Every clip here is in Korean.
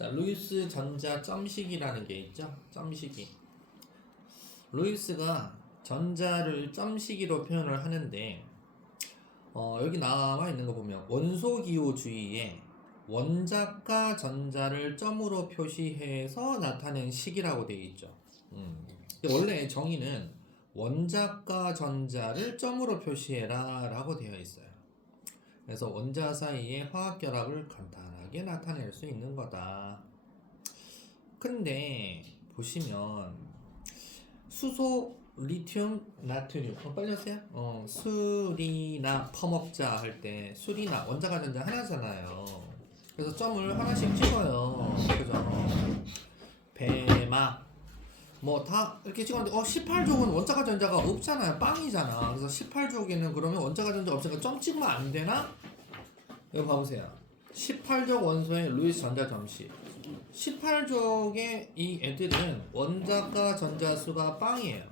자, 루이스 전자 점식이라는 게 있죠. 점식이. 루이스가 전자를 점식이로 표현을 하는데 여기 나와 있는 거 보면 원소 기호주의에 원자과 전자를 점으로 표시해서 나타낸 식이라고 되어 있죠. 근데 원래 정의는 원자과 전자를 점으로 표시해라 라고 되어 있어요. 그래서 원자 사이의 화학결합을 간단하게 나타낼 수 있는 거다. 근데 보시면 수소, 리튬, 나트륨 빨리 하세요. 수리나 퍼먹자 할 때 수리나 원자과 전자 하나잖아요. 그래서 점을 하나씩 찍어요. 그죠? 배마 뭐 다 이렇게 찍었는데 18족은 원자과 전자가 없잖아요. 빵이잖아. 그래서 18족에는 그러면 원자과 전자 없으니까 점 찍으면 안 되나? 이거 봐보세요. 18족 원소의 루이스 전자 점식. 18족의 이 애들은 원자과 전자수가 빵이에요.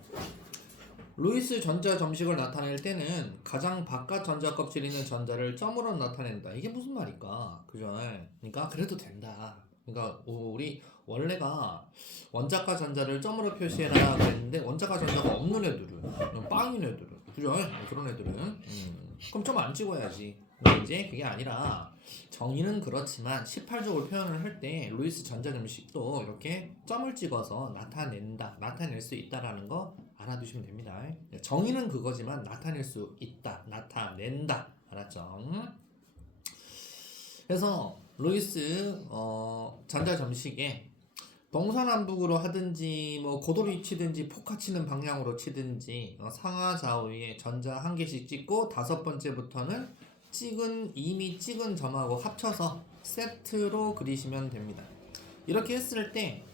루이스 전자 점식을 나타낼 때는 가장 바깥 전자 껍질에 있는 전자를 점으로 나타낸다. 이게 무슨 말일까? 그죠? 그러니까 그래도 된다. 그러니까 우리 원래가 원자과 전자를 점으로 표시해라 그랬는데 원자과 전자가 없는 애들은 빵인 애들은 그죠? 그런 애들은 그럼 점 안 찍어야지. 근데 이제 그게 아니라 정의는 그렇지만 18족을 표현을 할 때 루이스 전자 점식도 이렇게 점을 찍어서 나타낼 수 있다라는 거 알아두시면 됩니다. 정의는 그거지만 나타낼 수 있다, 나타낸다, 알았죠? 그래서 루이스 전자 점식에 동서남북으로 하든지 뭐 고도리 치든지 포카 치는 방향으로 치든지 상하 좌우에 전자 한 개씩 찍고 다섯 번째부터는 이미 찍은 점하고 합쳐서 세트로 그리시면 됩니다. 이렇게 했을 때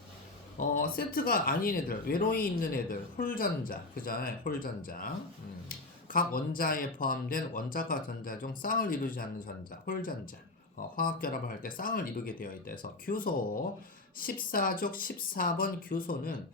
세트가 아닌 애들, 외로이 있는 애들, 홀전자, 그죠? 홀전자. 각 원자에 포함된 원자과 전자 중 쌍을 이루지 않는 전자, 홀전자. 화학결합을 할 때 쌍을 이루게 되어 있다 해서 규소 14족 14번 규소는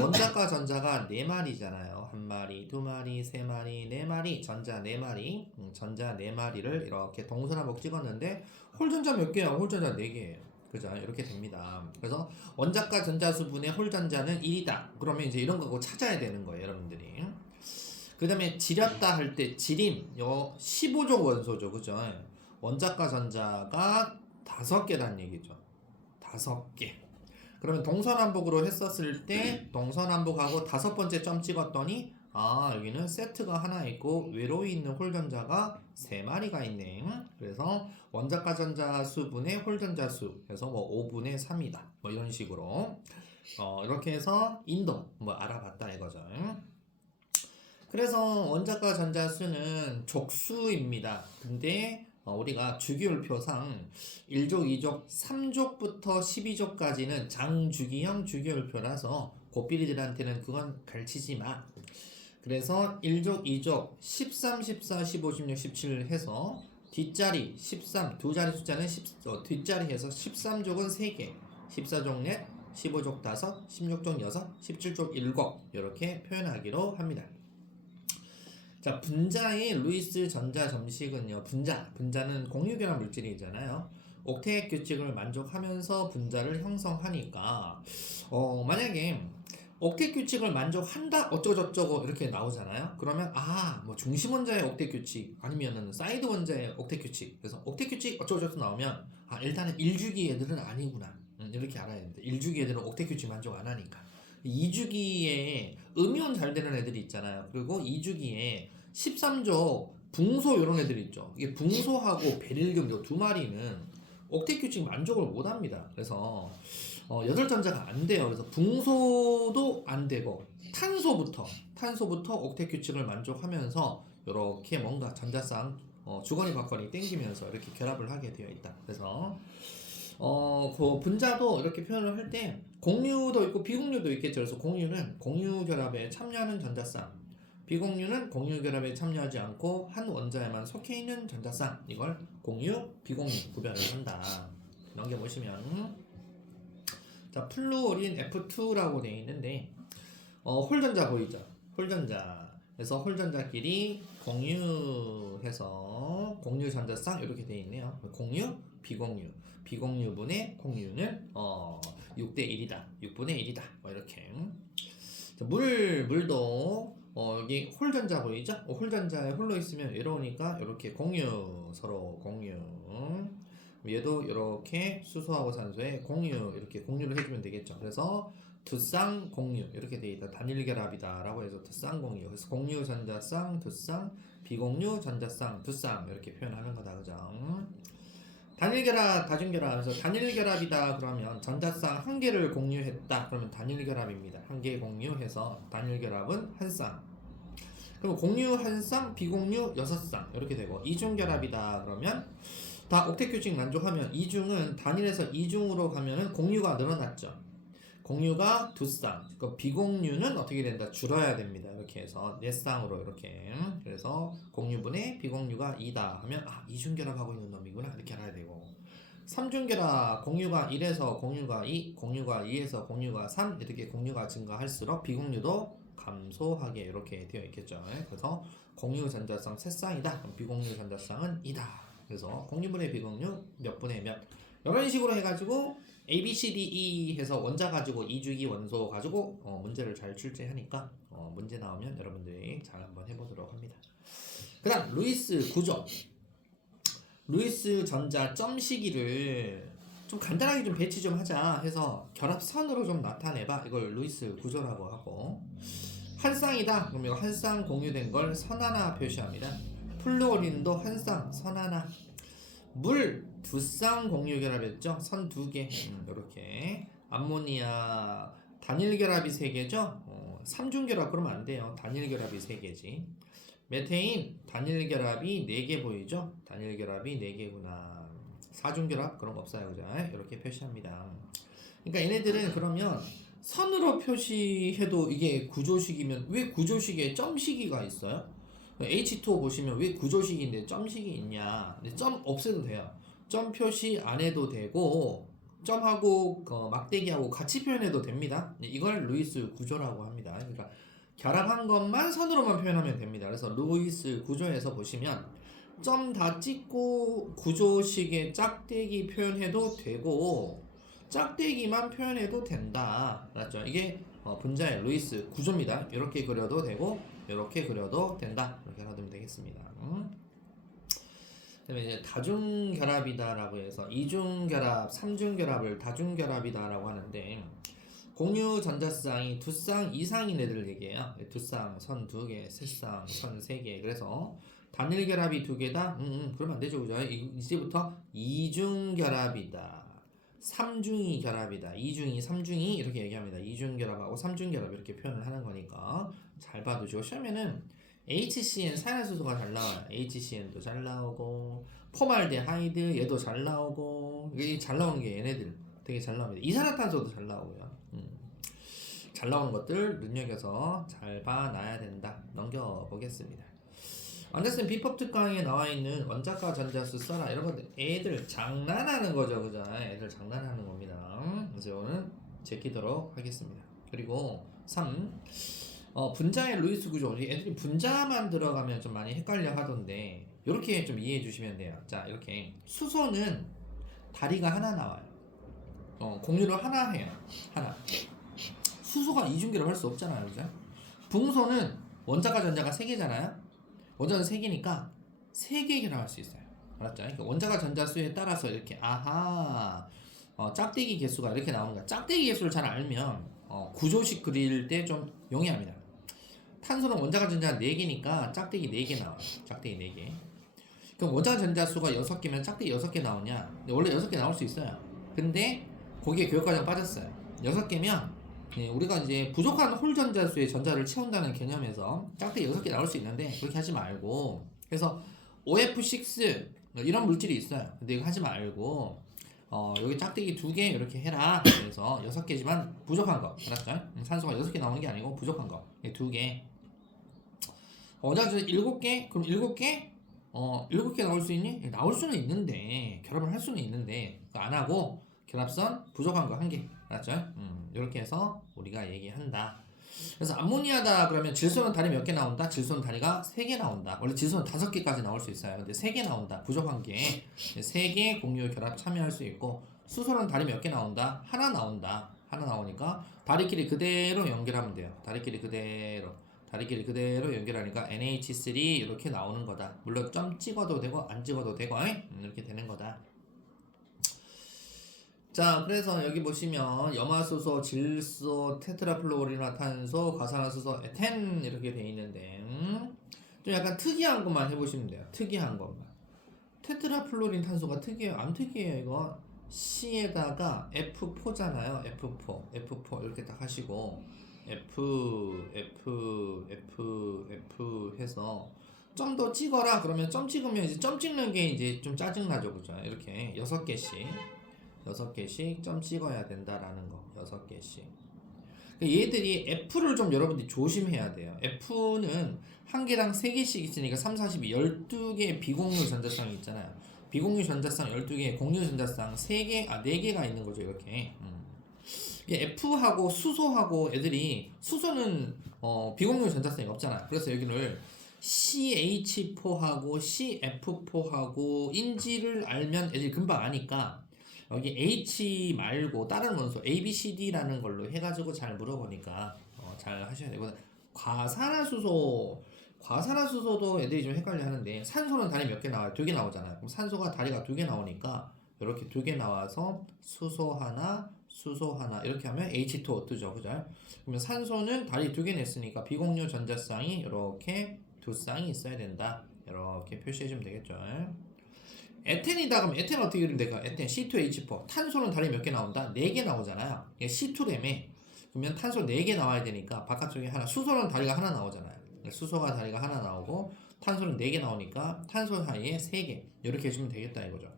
원자과 전자가 4마리잖아요. 1마리, 2마리, 3마리, 4마리, 전자 4마리, 전자 4마리를 이렇게 동서남북 찍었는데 홀전자 몇 개야? 홀전자 4개예요. 그죠? 이렇게 됩니다. 그래서 원자과 전자수분의 홀전자는 1이다. 그러면 이제 이런 거 찾아야 되는 거예요, 여러분들이. 그 다음에 지렸다 할 때 지림, 15족 원소죠. 그죠? 원자과 전자가 5개란 얘기죠. 5개. 그러면 동서남북으로 했었을 때 동서남북하고 다섯 번째 점 찍었더니 여기는 세트가 하나 있고 외로이 있는 홀전자가 3마리가 있네. 그래서 원자과 전자 수분의 홀전자 수 그래서 뭐 5분의 3이다. 뭐 이런 식으로 이렇게 해서 인도 뭐 알아봤다 이거죠. 그래서 원자과 전자 수는 족수입니다. 근데 우리가 주기율표상 1족, 2족, 3족부터 12족까지는 장주기형 주기율표라서 고삐리들한테는 그건 가르치지 마. 그래서 1족, 2족, 13, 14, 15, 16, 17 해서 뒷자리 13, 두 자리 숫자는 뒷자리 해서 13족은 3개, 14족 넷, 15족 5, 16족 6, 17족 7 이렇게 표현하기로 합니다. 자, 분자의 루이스 전자 점식은요. 분자는 공유결합 물질이잖아요. 옥텟 규칙을 만족하면서 분자를 형성하니까 만약에 옥텟 규칙을 만족한다 어쩌고저쩌고 이렇게 나오잖아요. 그러면 뭐 중심 원자의 옥텟 규칙 아니면은 사이드 원자의 옥텟 규칙 그래서 옥텟 규칙 어쩌고저쩌고 나오면 일단은 1주기 애들은 아니구나 이렇게 알아야 됩니다. 1주기 애들은 옥텟 규칙 만족 안 하니까 2주기에 음이온 잘 되는 애들이 있잖아요. 그리고 2주기에 13족 붕소 이런 애들이 있죠. 이게 붕소하고 베릴륨 두 마리는 옥텟 규칙 만족을 못 합니다. 그래서 8전자가 안 돼요. 그래서 붕소도 안 되고 탄소부터 옥텟 규칙을 만족하면서 이렇게 뭔가 전자쌍 주거니 받거니 땡기면서 이렇게 결합을 하게 되어 있다. 그래서 그 분자도 이렇게 표현을 할 때 공유도 있고 비공유도 있겠죠. 그래서 공유는 공유 결합에 참여하는 전자쌍, 비공유는 공유 결합에 참여하지 않고 한 원자에만 속해 있는 전자쌍. 이걸 공유, 비공유 구별을 한다. 넘겨보시면 자, 플루오린 F2라고 되어 있는데 홀전자 보이죠? 홀전자. 그래서 홀전자끼리 공유해서 공유 전자쌍 이렇게 되어 있네요. 공유, 비공유. 비공유분의 공유는 6대 1이다. 6분의 1이다. 뭐 이렇게. 자, 물도 여기 홀전자 보이죠? 홀전자에 홀로 있으면 외로우니까 이렇게 공유, 서로 공유. 얘도 이렇게 수소하고 산소에 공유, 이렇게 공유를 해주면 되겠죠. 그래서 두쌍 공유 이렇게 돼 있다. 단일 결합이다라고 해서 두쌍 공유. 그래서 공유 전자쌍 두쌍, 비공유 전자쌍 두쌍 이렇게 표현하는 거다, 그죠? 단일 결합, 다중 결합. 그래서 단일 결합이다 그러면 전자쌍 한 개를 공유했다. 그러면 단일 결합입니다. 한 개 공유해서 단일 결합은 한 쌍. 그럼 공유 한 쌍, 비공유 6쌍 이렇게 되고 이중 결합이다 그러면 다 옥텟 규칙 만족하면 이중은 단일에서 이중으로 가면은 공유가 늘어났죠. 공유가 2쌍. 그럼 비공유는 어떻게 된다? 줄어야 됩니다. 이렇게 해서 4쌍으로 이렇게. 그래서 공유분의 비공유가 2다 하면 이중 결합하고 있는 놈이구나. 이렇게 알아야 되고. 3중 결합 공유가 1에서 공유가 2, 공유가 2에서 공유가 3 이렇게 공유가 증가할수록 비공유도 감소하게 이렇게 되어 있겠죠. 그래서 공유 전자쌍 3쌍이다. 그럼 비공유 전자쌍은 2다. 그래서 공유분의 비공유 몇 분의 몇 이런 식으로 해가지고 A, B, C, D, E 해서 원자 가지고 이주기 원소 가지고 문제를 잘 출제하니까 문제 나오면 여러분들이 잘 한번 해보도록 합니다. 그 다음 루이스 구조. 루이스 전자 점 시기를 좀 간단하게 좀 배치 좀 하자 해서 결합선으로 좀 나타내봐. 이걸 루이스 구조라고 하고, 한 쌍이다 그럼 이거 한 쌍 공유된 걸 선 하나 표시합니다. 플루오린도 한 쌍 선 하나. 물 2쌍 공유 결합했죠. 선 2개. 이렇게 암모니아 단일 결합이 3개죠. 3중 결합 그러면 안 돼요. 단일 결합이 3개지. 메테인 단일 결합이 4개 보이죠? 단일 결합이 4개구나. 4중 결합 그런 거 없어요. 그죠? 이렇게 표시합니다. 그러니까 얘네들은 그러면 선으로 표시해도 이게 구조식이면 왜 구조식에 점식이가 있어요? H2O 보시면 왜 구조식인데 점식이 있냐? 근데 점 없애도 돼요. 점 표시 안 해도 되고 점하고 막대기하고 같이 표현해도 됩니다. 이걸 루이스 구조라고 합니다. 그러니까 결합한 것만 선으로만 표현하면 됩니다. 그래서 루이스 구조에서 보시면 점 다 찍고 구조식의 짝대기 표현해도 되고 짝대기만 표현해도 된다. 맞죠? 이게 분자의 루이스 구조입니다. 이렇게 그려도 되고 이렇게 그려도 된다. 이렇게 하면 되겠습니다. 그다음에 이제 다중 결합이다라고 해서 이중 결합, 삼중 결합을 다중 결합이다라고 하는데 공유 전자쌍이 2쌍 이상인 애들을 얘기해요. 2쌍 선 2개, 3쌍 선 3개. 그래서 단일 결합이 2개다. 그러면 안 되죠, 그죠? 이제부터 이중 결합이다. 3중이 결합이다. 2중이, 3중이 이렇게 얘기합니다. 2중 결합하고 3중 결합 이렇게 표현을 하는 거니까 잘 봐두죠. 시험에는 HCN 산화수소가 잘 나와요. HCN도 잘 나오고 포말데하이드 얘도 잘 나오고 이게 잘 나오는 게 얘네들 되게 잘 나옵니다. 이산화탄소도 잘 나오고요. 잘 나오는 것들 눈여겨서 잘 봐놔야 된다. 넘겨보겠습니다. 완자쌤 비법 특강에 나와 있는 원자과 전자수 써라 이런 것들 애들 장난하는 거죠, 그죠? 애들 장난하는 겁니다. 그래서 오늘 제끼도록 하겠습니다. 그리고 3. 분자의 루이스 구조. 애들이 분자만 들어가면 좀 많이 헷갈려 하던데 이렇게 좀 이해해 주시면 돼요. 자, 이렇게 수소는 다리가 하나 나와요. 공유를 하나 해요. 하나. 수소가 이중결합 할 수 없잖아요, 그죠? 붕소는 원자과 전자가 3개잖아요. 원자는 3개니까 3개 결합할 수 있어요. 알았죠? 그러니까 원자과 전자 수에 따라서 이렇게 짝대기 개수가 이렇게 나오는 거야. 짝대기 개수를 잘 알면 구조식 그릴 때 좀 용이합니다. 탄소는 원자과 전자 4개니까 짝대기 4개 나와요. 짝대기 4개. 그럼 원자과 전자 수가 6개면 짝대기 6개 나오냐? 원래 6개 나올 수 있어요. 근데 거기에 교역과정 빠졌어요. 6개면 우리가 이제 부족한 홀 전자수의 전자를 채운다는 개념에서 짝대기 6개 나올 수 있는데 그렇게 하지 말고, 그래서 OF6 이런 물질이 있어요. 근데 이거 하지 말고 여기 짝대기 2개 이렇게 해라. 그래서 6개지만 부족한 거, 알았죠? 산소가 6개 나오는 게 아니고 부족한 거 2개. 원자가 7개? 그럼 7개? 7개 나올 수 있니? 나올 수는 있는데 결합을 할 수는 있는데 안 하고 결합선 부족한 거 1개. 알았죠? 이렇게 해서 우리가 얘기한다. 그래서 암모니아다 그러면 질소는 다리 몇 개 나온다? 질소는 다리가 3개 나온다. 원래 질소는 5개까지 나올 수 있어요. 근데 3개 나온다. 부족한 게 3개 공유 결합 참여할 수 있고, 수소는 다리 몇 개 나온다? 하나 나온다. 하나 나오니까 다리끼리 그대로 연결하면 돼요. 다리끼리 그대로 연결하니까 NH3 이렇게 나오는 거다. 물론 점 찍어도 되고 안 찍어도 되고 이렇게 되는 거다. 자, 그래서 여기 보시면 염화수소, 질소, 테트라플로리나탄소, 과산화수소, 에텐 이렇게 돼 있는데 좀 약간 특이한 것만 해보시면 돼요. 특이한 것만. 테트라플로린 탄소가 특이해요? 안 특이해요. 이거 C에다가 F4잖아요. F4 이렇게 딱 하시고 F 해서 좀 더 찍어라 그러면 점 찍으면 이제 점 찍는 게 이제 좀 짜증나죠, 그죠? 이렇게 6개씩 점 찍어야 된다라는 거. 6개씩. 얘들이 F를 좀 여러분들이 조심해야 돼요. F는 한 개당 3개씩 있으니까 3, 42, 12개의 비공유 전자쌍이 있잖아요. 비공유 전자쌍 12개, 공유 전자쌍 4개가 있는 거죠, 이렇게. F하고 수소하고 애들이, 수소는 비공유 전자쌍이 없잖아요. 그래서 여기를 CH4하고 CF4하고 인지를 알면 애들이 금방 아니까 여기 H 말고 다른 원소 A, B, C, D라는 걸로 해가지고 잘 물어보니까 잘 하셔야 되고, 과산화수소도 애들이 좀 헷갈려 하는데, 산소는 다리 몇 개 나와요? 2개 나오잖아요. 그럼 산소가 다리가 2개 나오니까 이렇게 2개 나와서 수소 하나 이렇게 하면 H2O 뜨죠, 그죠? 그러면 산소는 다리 2개 냈으니까 비공유 전자쌍이 이렇게 2쌍이 있어야 된다. 이렇게 표시해주면 되겠죠. 에텐이다 그러면 에텐 어떻게 그리면 될까? 에텐 C2H4. 탄소는 다리 몇 개 나온다? 4개 나오잖아요. 이게 C2래매. 그러면 탄소 4개 나와야 되니까 바깥쪽에 하나, 수소는 다리가 하나 나오잖아요. 수소가 다리가 하나 나오고 탄소는 4개 나오니까 탄소 사이에 3개 이렇게 해주면 되겠다 이거죠.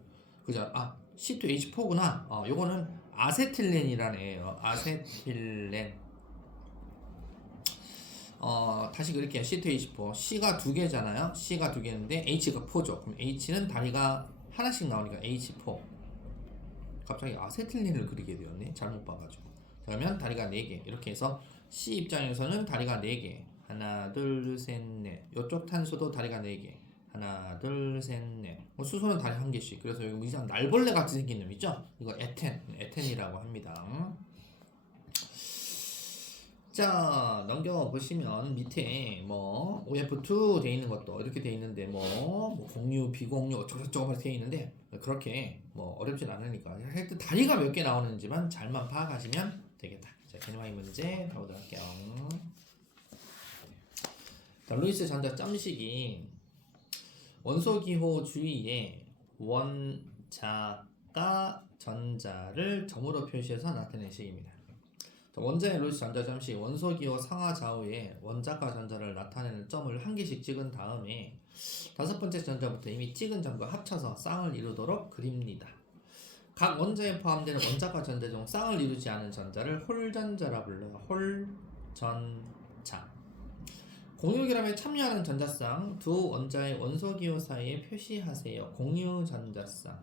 그죠? 아, C2H4구나. 요거는 아세틸렌이라는 애예요. 아세틸렌. 다시 그릴게요. C2H4. C가 2개잖아요. C가 2개인데 H가 4죠. 그럼 H는 다리가 하나씩 나오니까 H4. 갑자기 아세틸린을 그리게 되었네. 잘못 봐가지고. 그러면 다리가 4개. 이렇게 해서 C 입장에서는 다리가 4개. 하나, 둘, 셋, 넷. 이쪽 탄소도 다리가 4개. 하나, 둘, 셋, 넷. 수소는 다리 1개씩. 그래서 여기 이상 날벌레 같이 생긴 놈 있죠? 이거 에텐이라고 합니다. 자, 넘겨보시면 밑에 뭐 OF2 돼 있는 것도 이렇게 돼 있는데 뭐 공유, 비공유 어쩌고저쩌고 돼 있는데 그렇게 뭐 어렵진 않으니까 하여튼 다리가 몇 개 나오는지만 잘만 파악하시면 되겠다. 자, 개념화의 문제 가보도록 할게요. 자, 루이스 전자 점식이 원소기호 주위에 원자가 전자를 점으로 표시해서 나타낸 식입니다. 원자의 루이스 전자 점식 원소기호 상하 좌우에 원자과 전자를 나타내는 점을 1개씩 찍은 다음에 5번째 전자부터 이미 찍은 점과 합쳐서 쌍을 이루도록 그립니다. 각 원자에 포함되는 원자과 전자 중 쌍을 이루지 않은 전자를 홀전자라 불러요. 홀전자. 공유결합에 참여하는 전자쌍 두 원자의 원소기호 사이에 표시하세요. 공유전자쌍.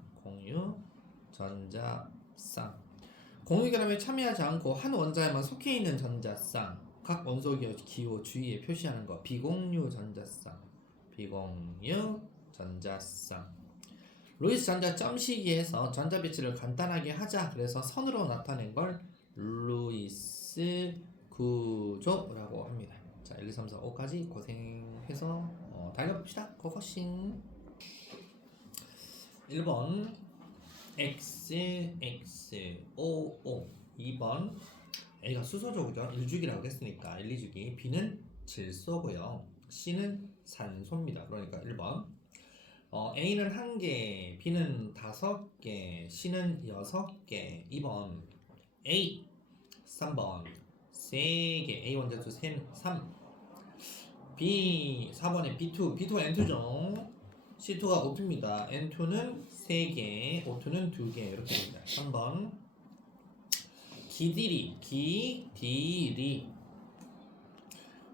공유결합에 참여하지 않고 한 원자에만 속해 있는 전자쌍, 각 원소기호 주위에 표시하는 거. 비공유전자쌍. 루이스 전자 점식이에서 전자 배치를 간단하게 하자. 그래서 선으로 나타낸 걸 루이스 구조라고 합니다. 자, 1, 2, 3, 4, 5까지 고생해서 달려봅시다. 고고싱. 1번 X, O, O. 2번 A가 수소죠, 그죠? 1주기라고 했으니까 1, 2주기. B는 질소고요. C는 산소입니다. 그러니까 1번 A는 1개, B는 5개, C는 6개. 2번 A. 3번 3개. A 원자수 3. B 4번에 B2가 N2죠. C2가 O2입니다. N2는 3개, O2는 2개 이렇게 됩니다. 3번 기디리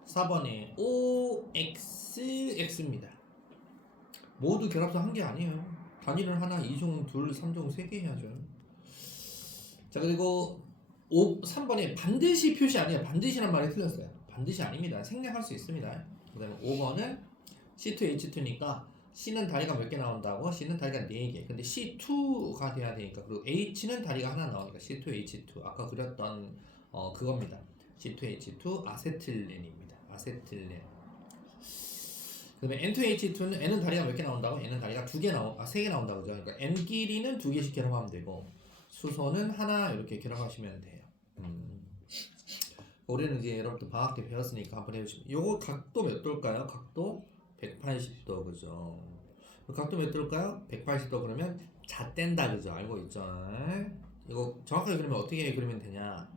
4번에 OXX입니다. 모두 결합선 1개 아니에요. 단위는 하나, 2종, 2, 3종, 3개 해야죠. 자, 그리고 3번에 반드시 표시 아니에요. 반드시란 말이 틀렸어요. 반드시 아닙니다. 생략할 수 있습니다. 그 다음에 5번은 C2H2니까 C는 다리가 몇 개 나온다고? C는 다리가 4개. 근데 C2가 돼야 되니까, 그리고 H는 다리가 하나 나오니까 C2H2. 아까 그렸던 그겁니다. C2H2 아세틸렌입니다. 아세틸렌. 그다음에 N2H2는 N은 다리가 몇 개 나온다고? N은 다리가 3개 나온다고 그죠? 그러니까 N 끼리는 2개씩 결합하면 되고 수소는 하나 이렇게 결합하시면 돼요. 우리는 이제 여러분들 방학 때 배웠으니까 한번 해보시면. 요거 각도 몇 도일까요? 각도 180도 그죠? 각도 몇 도일까요? 180도 그러면 잣댄다 그죠? 알고 있죠? 이거 정확하게 그리면 어떻게 그리면 되냐?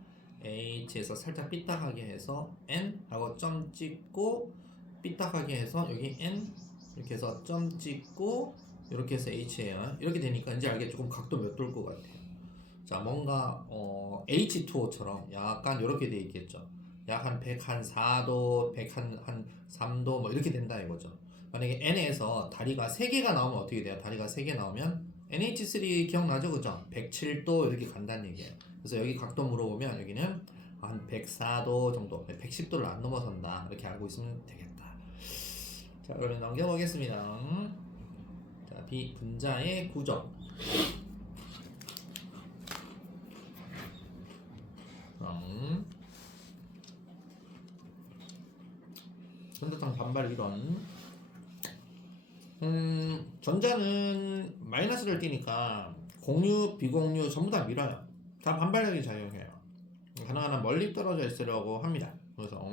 H에서 살짝 삐딱하게 해서 N 하고 점 찍고 삐딱하게 해서 여기 N 이렇게 해서 점 찍고 이렇게 해서 H예요. 이렇게 되니까 이제 알겠죠? 조금 각도 몇 도일 것 같아요. 자, 뭔가 H2O처럼 약간 이렇게 돼 있겠죠. 약 한 104도, 103도 뭐 이렇게 된다 이거죠. 만약에 N에서 다리가 3개가 나오면 어떻게 돼요? 다리가 3개 나오면 NH3 기억나죠? 그죠? 107도 이렇게 간다는 얘기예요. 그래서 여기 각도 물어보면 여기는 한 104도 정도, 110도를 안 넘어선다. 이렇게 알고 있으면 되겠다. 자, 그러면 넘겨보겠습니다. 자, 비분자의 구조. 전자쌍 반발 이론. 전자는 마이너스를 띄니까 공유, 비공유 전부 다 밀어요. 다 반발력이 작용해요. 가능한 한 멀리 떨어져 있으려고 합니다. 그래서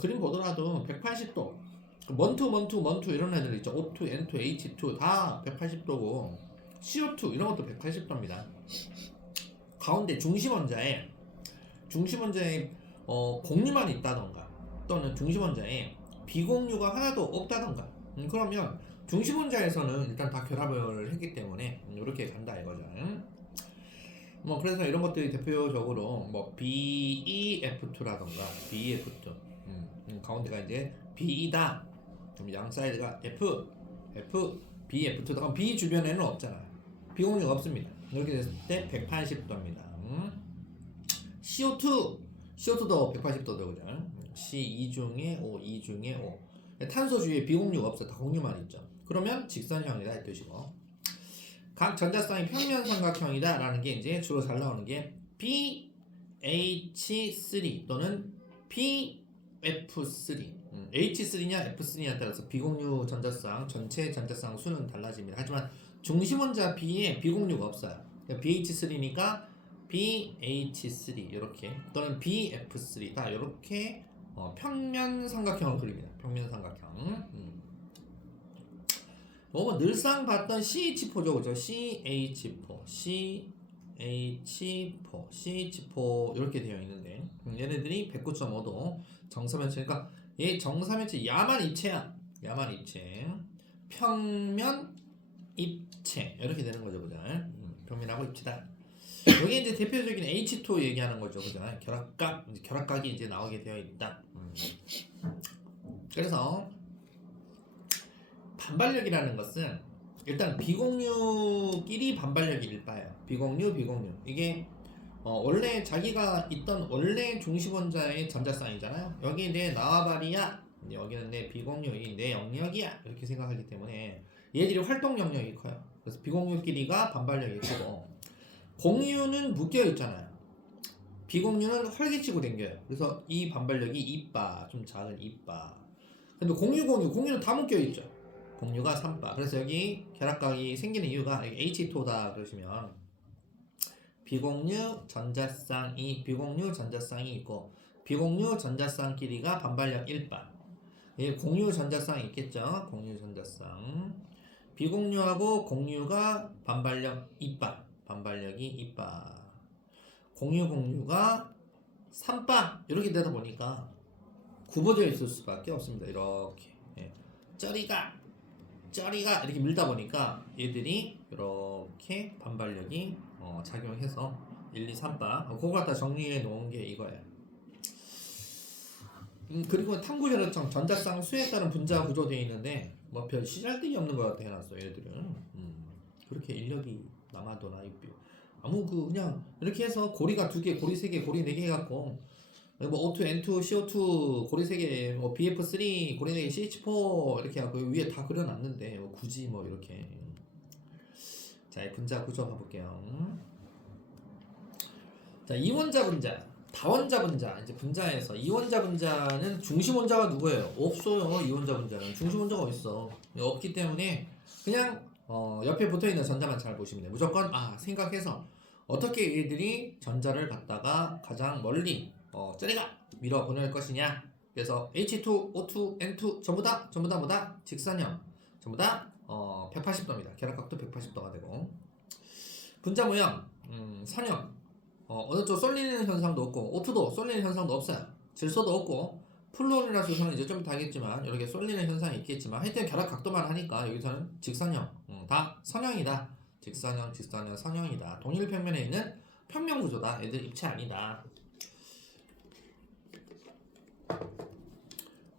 그림 보더라도 180도 먼투 이런 애들 있죠. O2, N2, H2 다 180도고 CO2 이런 것도 180도입니다. 가운데 중심원자에 공유만 있다던가 또는 중심원자에 비공유가 하나도 없다던가 그러면 중심원자에서는 일단 다 결합을 했기 때문에 이렇게 간다 이거죠. 뭐 그래서 이런 것들이 대표적으로 뭐 BeF2라던가 BeF2 가운데가 이제 B이다. 그럼 양 사이드가 F, BeF2다. 그럼 B 주변에는 없잖아요. 비공유가 없습니다. 이렇게 됐을 때 180도입니다. CO2도 180도죠, 그죠? C2 중에 O, 2 중에 O. 탄소 주위에 비공유가 없어, 다 공유만 있죠. 그러면 직선형이다 이 뜻이고. 각 전자쌍이 평면 삼각형이다 라는 게 이제 주로 잘 나오는 게 BH3 또는 BF3. H3냐 F3냐에 따라서 비공유 전자쌍 전체 전자쌍 수는 달라집니다. 하지만 중심원자 B에 비공유가 없어요. BH3니까 BH3 이렇게 또는 BF3 다 이렇게 평면 삼각형을 그립니다. 평면 삼각형. 뭐 늘상 봤던 CH4죠, 그죠? CH4 이렇게 되어 있는데 얘네들이 109.5도 정사면체니까 얘 정사면체 야만 입체야. 평면 입체 이렇게 되는 거죠, 그죠? 평면하고 입체다. 여기 이제 대표적인 H2 얘기하는 거죠, 그죠? 결합각이 이제 나오게 되어 있다. 그래서 반발력이라는 것은 일단 비공유끼리 반발력이 일바예요. 비공유 이게 원래 자기가 있던 원래 중심원자의 전자쌍이잖아요. 여기 내 나와바리야, 여기는 내 비공유이 내 영역이야 이렇게 생각하기 때문에 얘들이 활동 영역이 커요. 그래서 비공유끼리가 반발력이 크고 공유는 묶여 있잖아요. 비공유는 활기치고 댕겨요. 그래서 이 반발력이 이바, 좀 작은 이바. 근데 공유는 다 묶여 있죠. 공유가 3바. 그래서 여기 결합각이 생기는 이유가 H2다 그러시면 비공유 전자쌍이 있고 비공유 전자쌍끼리가 반발력 1바. 공유 전자쌍이 있겠죠. 공유 전자쌍. 비공유하고 공유가 반발력 2바. 반발력이 2바. 공유가 3바. 이렇게 되다 보니까 굽어져 있을 수밖에 없습니다. 이렇게 쩌리가 이렇게 밀다 보니까 얘들이 이렇게 반발력이 작용해서 1, 2, 3바 그거 갖다 정리해 놓은 게 이거예요. 그리고 탐구혈액청 전자쌍 수에 따른 분자 구조되어 있는데 뭐 별 시잘데기 없는 것 같아 해놨어 얘들은. 그렇게 인력이 남아도나 아무 그냥 이렇게 해서 고리가 2개, 고리 3개, 고리 4개 해갖고 뭐 O2, N2, CO2 고리 3개, 뭐 BF3 고리 4개, CH4 이렇게 하고 위에 다 그려놨는데 뭐 굳이 뭐 이렇게. 자, 이 분자 구조 봐볼게요. 자, 이원자 분자, 다원자 분자. 이제 분자에서 이원자 분자는 중심 원자가 누구예요? 없어요. 이원자 분자는 중심 원자가 어딨어? 없기 때문에 그냥 옆에 붙어있는 전자만 잘 보시면 돼요. 무조건 생각해서 어떻게 얘들이 전자를 갖다가 가장 멀리 저리가 밀어 보낼 것이냐. 그래서 H2, O2, N2 전부 다 뭐다? 직선형. 전부 다 180도입니다. 결합각도 180도가 되고. 분자 모형, 선형. 어느 쪽 쏠리는 현상도 없고, O2도 쏠리는 현상도 없어요. 질소도 없고, 플루오린이라서는 이제 좀 다겠지만 이렇게 쏠리는 현상이 있겠지만 하여튼 결합 각도만 하니까 여기서는 직선형, 다 선형이다. 직선형, 선형이다. 동일 평면에 있는 평면 구조다. 얘들 입체 아니다.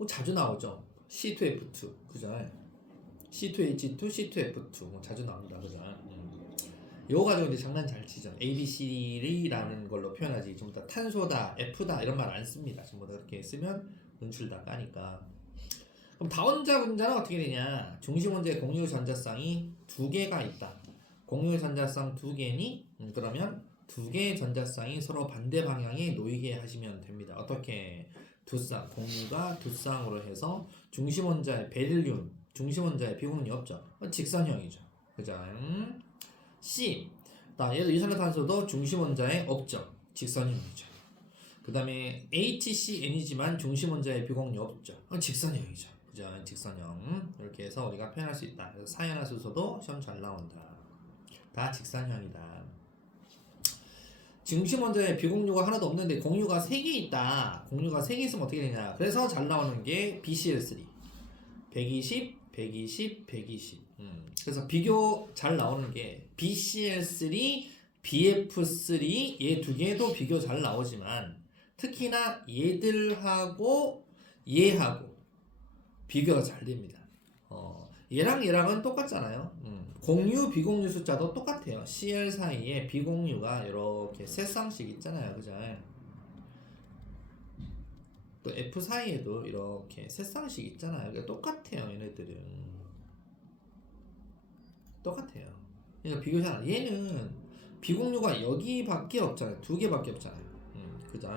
자주 나오죠. C2F2, 그죠? C2H2, C2F2 자주 나옵니다, 그죠? 이거 가지고 이제 장난 잘 치죠. ABC라는 걸로 표현하지. 전부 다 탄소다, F다 이런 말 안 씁니다. 전부 다 그렇게 쓰면 눈출 다 까니까. 그럼 다원자 분자는 어떻게 되냐? 중심 원자의 공유 전자쌍이 2개가 있다. 공유 전자쌍 2개니? 그러면 2개의 전자쌍이 서로 반대 방향에 놓이게 하시면 됩니다. 어떻게? 두 쌍, 공유가 두 쌍으로 해서 중심 원자의 베릴륨, 중심 원자의 비공유 없죠. 직선형이죠. 그죠? C. 얘도 이산화탄소도 중심 원자에 없죠. 직선형이죠. 그 다음에 HCN이지만 중심 원자에 비공유 없죠. 직선형이죠. 그죠? 직선형. 이렇게 해서 우리가 표현할 수 있다. 그래서 사이온화수소도 시험 잘 나온다. 다 직선형이다. 중심 원자에 비공유가 하나도 없는데 공유가 3개 있다. 공유가 3개 있으면 어떻게 되냐. 그래서 잘 나오는 게 BCl3. 120, 120, 120. 그래서 비교 잘 나오는 게 BCl3, BF3 얘 2개도 비교 잘 나오지만 특히나 얘들하고 얘하고 비교가 잘 됩니다. 얘랑 얘랑은 똑같잖아요. 공유, 비공유 숫자도 똑같아요. Cl 사이에 비공유가 이렇게 세 쌍씩 있잖아요. 그죠? 또 F 사이에도 이렇게 세 쌍씩 있잖아요. 그러니까 똑같아요. 얘네들은 똑같아요. 그러니까 비교 잘 안. 얘는 비공유가 여기밖에 없잖아요. 2개밖에 없잖아요. 그죠?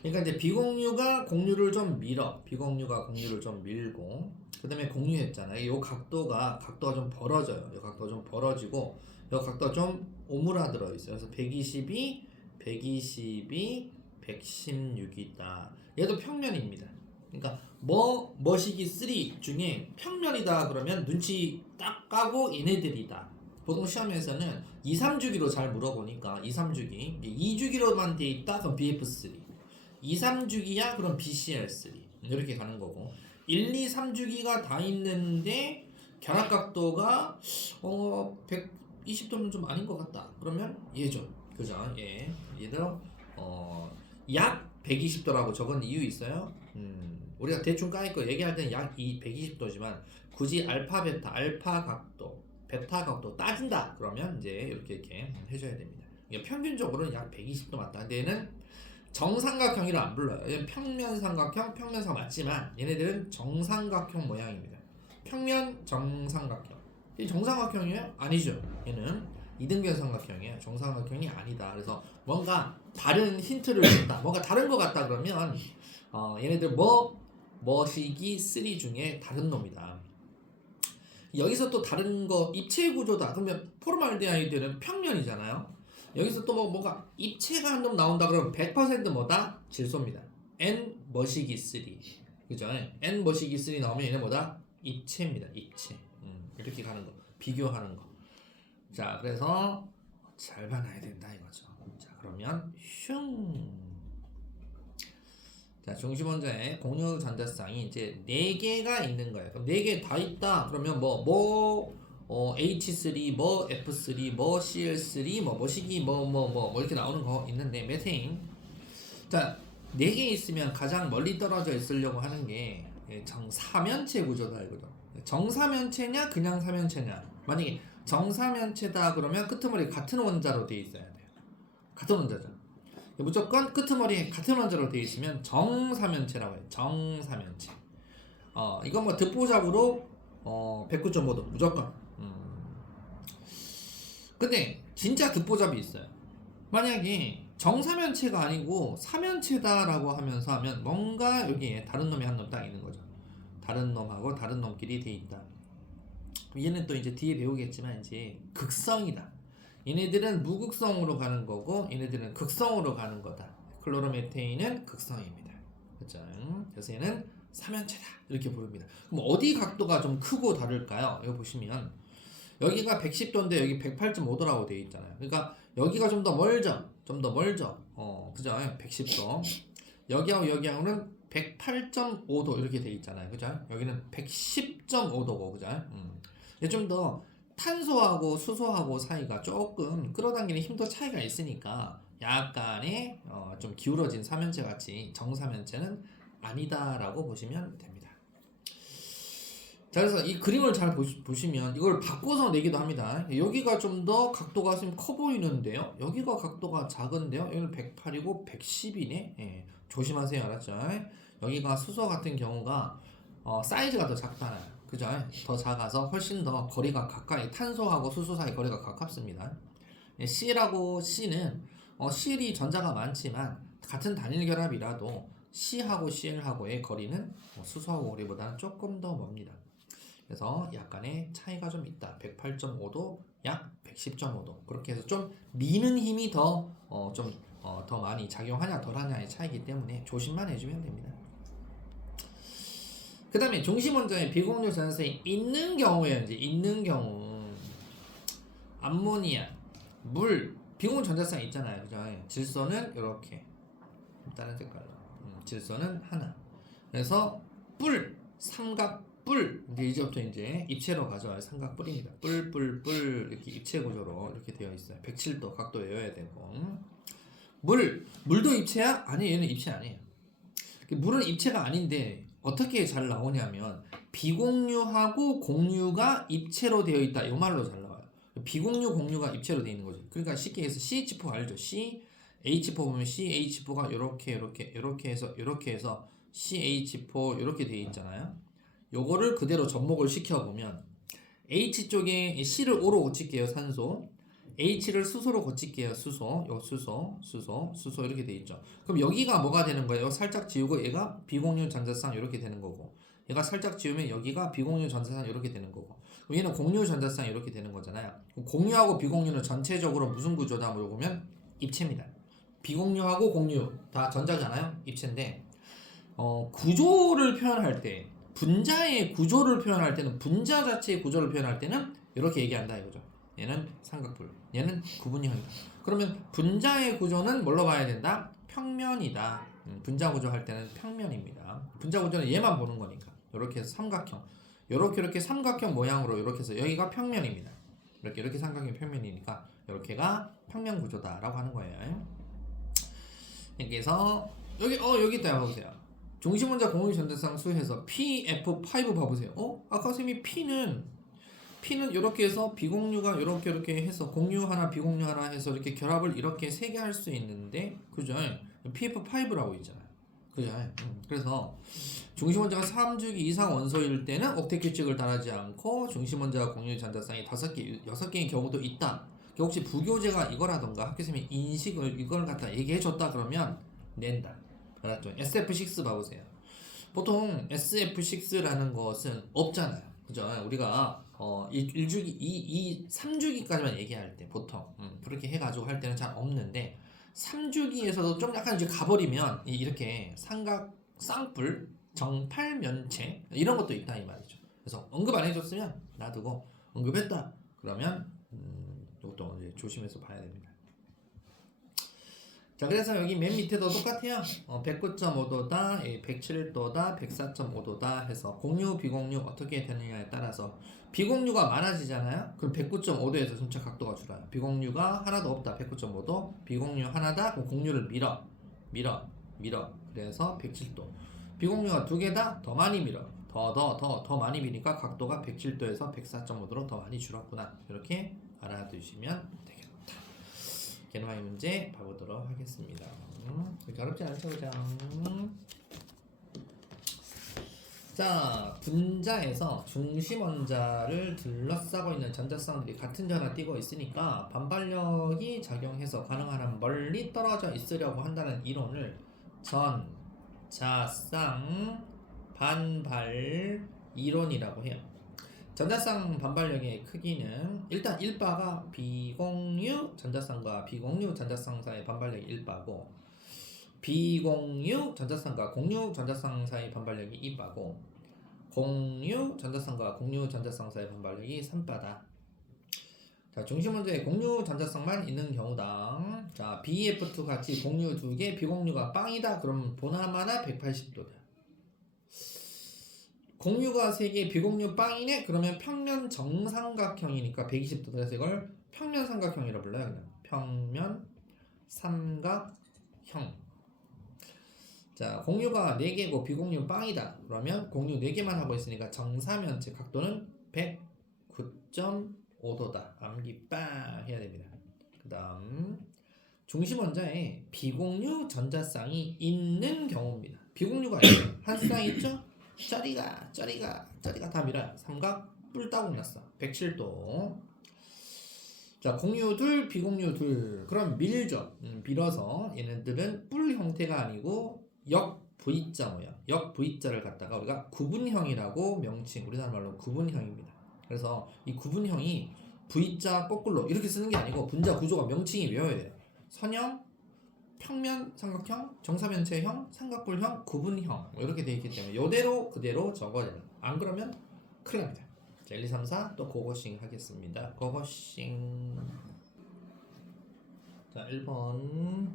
그러니까 이제 비공유가 공유를 좀 밀어. 비공유가 공유를 좀 밀고 그 다음에 공유했잖아요. 이 각도가 좀 벌어져요. 이 각도가 좀 벌어지고 이 각도가 좀 오므라들어 있어요. 그래서 122, 122, 116이다. 얘도 평면입니다. 그러니까 머시기 3 중에 평면이다 그러면 눈치 딱 까고 얘네들이다. 보통 시험에서는 2, 3주기로 잘 물어보니까 2, 3주기 2주기로만 돼 있다 그럼 BF3 2, 3주기야 그럼 BCl3 이렇게 가는 거고 1, 2, 3주기가 다 있는데 결합각도가 120도는 좀 아닌 것 같다. 그러면 얘죠. 그죠? 얘도 약 120도라고 적은 이유 있어요? 우리가 대충 까이거 얘기할 때는 약 120도지만 굳이 알파 각도, 베타 각도 따진다. 그러면 이제 이렇게 해줘야 됩니다. 이게 평균적으로는 약 120도 맞다. 근데 얘는 정삼각형이라 안 불러요. 얘는 평면삼각형 맞지만 얘네들은 정삼각형 모양입니다. 평면 정삼각형. 이 정삼각형이에요? 아니죠. 얘는 이등변 삼각형이에요. 정삼각형이 아니다. 그래서 뭔가 다른 힌트를 줬다. 뭔가 다른 것 같다 그러면 얘네들 머시기 3 중에 다른 놈이다. 여기서 또 다른 거 입체 구조다. 그러면 포르말데하이드는 평면이잖아요. 여기서 또 뭔가 입체가 한 놈 나온다 그러면 100% 뭐다? 질소입니다. N 머시기 3. 그죠? N 머시기 3 나오면 얘네 뭐다? 입체입니다. 입체. 이렇게 가는 거. 비교하는 거. 자, 그래서 잘 봐놔야 된다 이거죠. 자, 그러면 자, 중심 원자의 공유 전자쌍이 이제 4개가 있는 거예요. 그럼 4개 다 있다. 그러면 H3, F3, CL3, 머시기 이렇게 나오는 거 있는데 메테인. 자, 4개 있으면 가장 멀리 떨어져 있으려고 하는 게 정사면체 구조다 이거죠. 정사면체냐 그냥 사면체냐. 만약에 정사면체다 그러면 끄트머리 같은 원자로 되어 있어야 돼요. 같은 원자죠. 무조건 끄트머리 같은 원자로 되어 있으면 정사면체라고 해요. 정사면체. 이건 뭐 듣보잡으로 109.5도 무조건. 근데 진짜 듣보잡이 있어요. 만약에 정사면체가 아니고 사면체다라고 하면서 하면 뭔가 여기에 다른 놈이 한 놈 딱 있는 거죠. 다른 놈하고 다른 놈끼리 돼 있다. 얘는 또 이제 뒤에 배우겠지만 이제 극성이다. 얘네들은 무극성으로 가는 거고 얘네들은 극성으로 가는 거다. 클로로메테인은 극성입니다. 그렇죠? 그래서 얘는 사면체다 이렇게 부릅니다. 그럼 어디 각도가 좀 크고 다를까요? 이거 보시면 여기가 110도인데 여기 108.5도라고 되어 있잖아요. 그러니까 여기가 좀 더 멀죠. 좀 더 멀죠. 그죠? 110도. 여기하고는 108.5도 이렇게 되어 있잖아요. 그죠? 여기는 110.5도고 그죠? 좀 더 탄소하고 수소하고 사이가 조금 끌어당기는 힘도 차이가 있으니까 약간의 좀 기울어진 사면체 같이 정사면체는 아니다라고 보시면 됩니다. 자, 그래서 이 그림을 잘 보시면 이걸 바꿔서 내기도 합니다. 여기가 좀 더 각도가 좀 커 보이는데요. 여기가 각도가 작은데요. 여기는 108이고 110이네. 예, 조심하세요. 알았죠? 여기가 수소 같은 경우가 사이즈가 더 작잖아요. 그죠? 더 작아서 훨씬 더 거리가 가까이 탄소하고 수소 사이 거리가 가깝습니다. C라고 C는 Cl이 전자가 많지만 같은 단일 결합이라도 C하고 Cl하고의 거리는 수소하고 거리보다는 조금 더 멉니다. 그래서 약간의 차이가 좀 있다. 108.5도, 약 110.5도. 그렇게 해서 좀 미는 힘이 더 많이 작용하냐 덜하냐의 차이기 때문에 조심만 해주면 됩니다. 그 다음에 중심원자에 비공유 전자성이 있는 경우에 이제 있는 경우 암모니아, 물, 비공유 전자성이 있잖아요. 그죠? 질소는 이렇게 다른 색깔로 질소는 하나. 그래서 뿔, 삼각뿔 이제부터 이제 입체로 가져와요. 삼각뿔입니다. 뿔 이렇게 입체 구조로 이렇게 되어 있어요. 107도 각도 외워야 되고 물도 입체야? 아니 얘는 입체 아니에요. 물은 입체가 아닌데 어떻게 잘 나오냐면 비공유하고 공유가 입체로 되어 있다. 이 말로 잘 나와요. 비공유 공유가 입체로 되어 있는 거죠. 그러니까 쉽게 해서 CH4 알죠? CH4 보면 CH4가 이렇게 해서 CH4 이렇게 되어 있잖아요. 요거를 그대로 접목을 시켜 보면 H 쪽에 C를 O로 고칠게요. 산소. H를 수소로 고칠게요. 수소 이렇게 돼 있죠. 그럼 여기가 뭐가 되는 거예요? 살짝 지우고 얘가 비공유 전자쌍 이렇게 되는 거고, 얘가 살짝 지우면 여기가 비공유 전자쌍 이렇게 되는 거고, 그럼 얘는 공유 전자쌍 이렇게 되는 거잖아요. 공유하고 비공유는 전체적으로 무슨 구조다 물어보면 입체입니다. 비공유하고 공유 다 전자잖아요. 입체인데 구조를 표현할 때, 분자의 구조를 표현할 때는, 분자 자체의 구조를 표현할 때는 이렇게 얘기한다 이거죠. 얘는 삼각뿔, 얘는 구분형이다. 그러면 분자의 구조는 뭘로 봐야 된다? 평면이다. 분자 구조 할 때는 평면입니다. 분자 구조는 얘만 보는 거니까. 이렇게 해서 삼각형, 이렇게 삼각형 모양으로 이렇게 해서 여기가 평면입니다. 이렇게 삼각형 평면이니까 이렇게가 평면 구조다라고 하는 거예요. 이렇게 해서 여기 있다 봐보세요. 중심원자 공유 전자쌍 수해서 PF5 봐보세요. 아까 선생님이 P는 이렇게 해서 비공유가 이렇게 해서 공유 하나 비공유 하나 해서 이렇게 결합을 이렇게 세 개 할 수 있는데, 그죠? PF5라고 있잖아요. 그죠? 그래서 중심원자가 3주기 이상 원소일 때는 옥텟 규칙을 따르지 않고 중심원자가 공유 전자쌍이 5개, 6개인 경우도 있다. 혹시 부교재가 이거라던가 학교선생님이 인식을 이걸 갖다 얘기해줬다 그러면 낸다. 알았죠? SF6 봐보세요. 보통 SF6라는 것은 없잖아요. 그죠? 우리가 1주기, 3주기까지만 얘기할 때 보통 그렇게 해가지고 할 때는 잘 없는데, 3주기에서도 좀 약간 이제 가버리면 이렇게 삼각, 쌍뿔, 정팔면체 이런 것도 있다 이 말이죠. 그래서 언급 안 해줬으면 놔두고 언급했다 그러면 이것도 이제 조심해서 봐야 됩니다. 자, 그래서 여기 맨 밑에도 똑같아요. 109.5도다, 107도다, 104.5도다 해서 공유, 비공유 어떻게 되느냐에 따라서 비공유가 많아지잖아요. 그럼 109.5도에서 점차 각도가 줄어요. 비공유가 하나도 없다, 109.5도. 비공유 하나다, 그럼 공유를 밀어. 그래서 107도. 비공유가 2개다, 더 많이 밀어. 더 많이 비니까 각도가 107도에서 104.5도로 더 많이 줄었구나. 이렇게 알아두시면 되겠다. 개노하이 문제 봐보도록 하겠습니다. 그렇게 어렵지 않죠, 그죠? 자, 분자에서 중심 원자를 둘러싸고 있는 전자쌍들이 같은 전하 띄고 있으니까 반발력이 작용해서 가능한 한 멀리 떨어져 있으려고 한다는 이론을 전자쌍 반발 이론이라고 해요. 전자쌍 반발력의 크기는 일단 1바가 비공유 전자쌍과 비공유 전자쌍 사이의 반발력이 1바고, 비공유 전자쌍과 공유 전자쌍 사이의 반발력이 2바고, 공유 전자쌍과 공유 전자쌍 사이의 반발력이 3바다. 자, 중심 원자에 공유 전자쌍만 있는 경우다. 자, BF2 같이 공유 2개, 비공유가 빵이다. 그럼 보나마나 180도다. 공유가 3개, 비공유 빵이네? 그러면 평면 정삼각형이니까 120도. 그래서 이걸 평면 삼각형이라 불러요. 그냥 평면 삼각형. 자, 공유가 4개고 비공유 빵이다. 그러면 공유 4개만 하고 있으니까 정사면체 각도는 109.5도다. 암기 빵 해야 됩니다. 그 다음 중심 원자에 비공유 전자쌍이 있는 경우입니다. 비공유가 한 쌍 있죠? 쩌리가 다 밀어요. 삼각 뿔따구 났어. 107도. 자, 공유 둘, 비공유 둘. 그럼 밀죠. 밀어서 얘네들은 뿔 형태가 아니고 역 V자 모양. 역 V자를 갖다가 우리가 구분형이라고 명칭, 우리나라 말로 구분형입니다. 그래서 이 구분형이 V자 거꾸로 이렇게 쓰는 게 아니고 분자 구조가 명칭이 외워야 돼요. 선형, 평면 삼각형, 정사면체형, 삼각뿔형, 구분형 이렇게 되어 있기 때문에 이대로 그대로 적어야 돼요. 안 그러면 큰일 납니다. 자, 1, 2, 3, 4 또 고고싱 하겠습니다. 고고싱. 자, 1번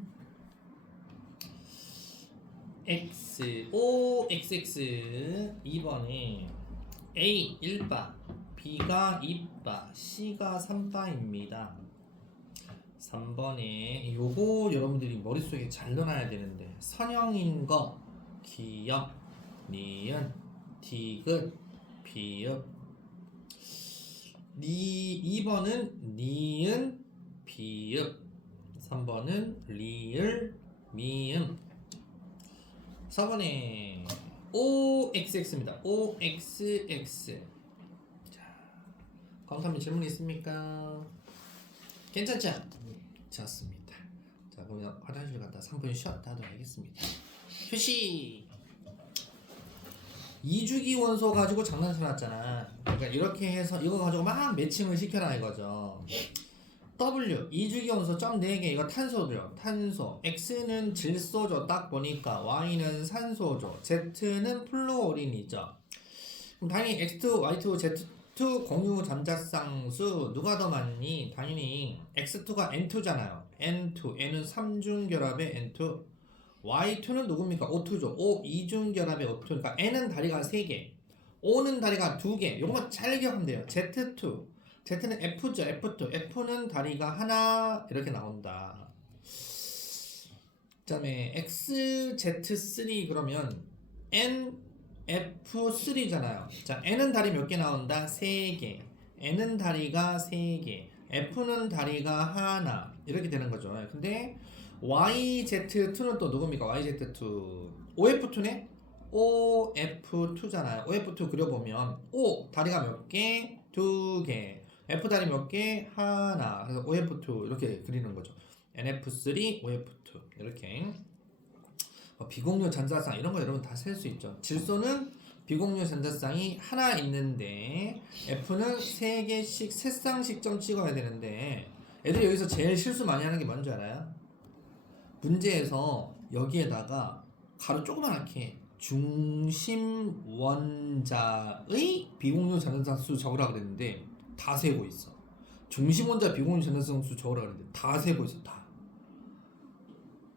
X, O, XX. 2번에 A 1바, B가 2바, C가 3바입니다. 3번에 요거 여러분들이 머릿속에 잘 넣어놔야 되는데, 선형인 거 기역, 니은, 디귿, 비읍. 2번은 니은, 비읍. 3번은 리을, 미음. 4번에 OXX입니다. OXX. 자, 강사님 질문 있습니까? 괜찮죠? 좋습니다. 자, 그러면 화장실 갔다 3분 쉬었다 하도록 하겠습니다. 휴식. 2주기 원소 가지고 장난쳐놨잖아. 그러니까 이렇게 해서 이거 가지고 막 매칭을 시켜라 이거죠. W 2주기 원소 점 4개. 이거 탄소죠. 탄소. X는 질소죠. 딱 보니까 Y는 산소죠. Z는 플루오린이죠. 그럼 당연히 X2, Y2, Z2 공유 전자쌍수 누가 더 많니? 당연히 X2가 N2잖아요. N2. N은 3중결합의 N2. Y2는 누굽니까? O2죠. O 2중결합의 O2. 그러니까 N은 다리가 3개. O는 다리가 2개. 요것만 잘 기억하면 돼요. Z2. Z는 F죠. F2. F는 다리가 하나 이렇게 나온다. 그 다음에 XZ3 그러면 NF3잖아요. 자, N은 다리 몇 개 나온다? 3개. N은 다리가 3개. F는 다리가 하나. 이렇게 되는 거죠. 근데 YZ2는 또 누굽니까? YZ2. OF2네? OF2잖아요. OF2 그려보면 O 다리가 몇 개? 2개. F 다리 몇 개? 하나. 그래서 OF2 이렇게 그리는 거죠. NF3, OF2 이렇게. 비공유 전자쌍 이런 거 여러분 다 셀 수 있죠. 질소는 비공유 전자쌍이 하나 있는데 F는 3개씩 3쌍씩 점 찍어야 되는데, 애들이 여기서 제일 실수 많이 하는 게 뭔지 알아요? 문제에서 여기에다가 가로 조그맣게 중심 원자의 비공유 전자쌍수 적으라 그랬는데 다 세고 있어. 중심 원자 비공유 전자쌍수 적으라 그랬는데 다 세고 있어. 다.